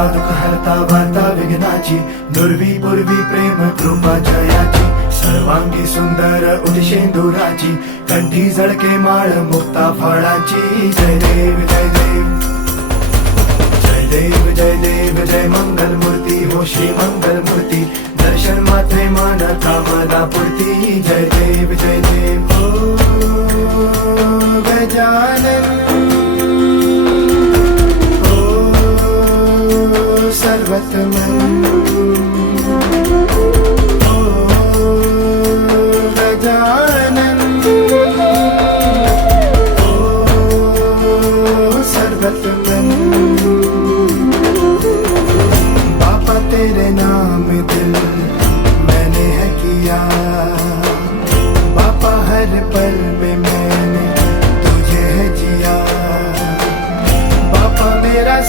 हरता दुःख हरता वार्ता विघ्नाची, दुर्वी पूर्वी प्रेम कृपा जयाची, सर्वांगी सुंदर उदिशेंदुराची, कंठी झळके माळ मुक्ता फळाची. जय देव जय देव जय देव जय देव जय मंगल मूर्ती हो श्री मंगल मूर्ती, दर्शन मात्रे मान कामना पूर्ती. जय देव जय देव ओ गजानन ओ सर्वतमन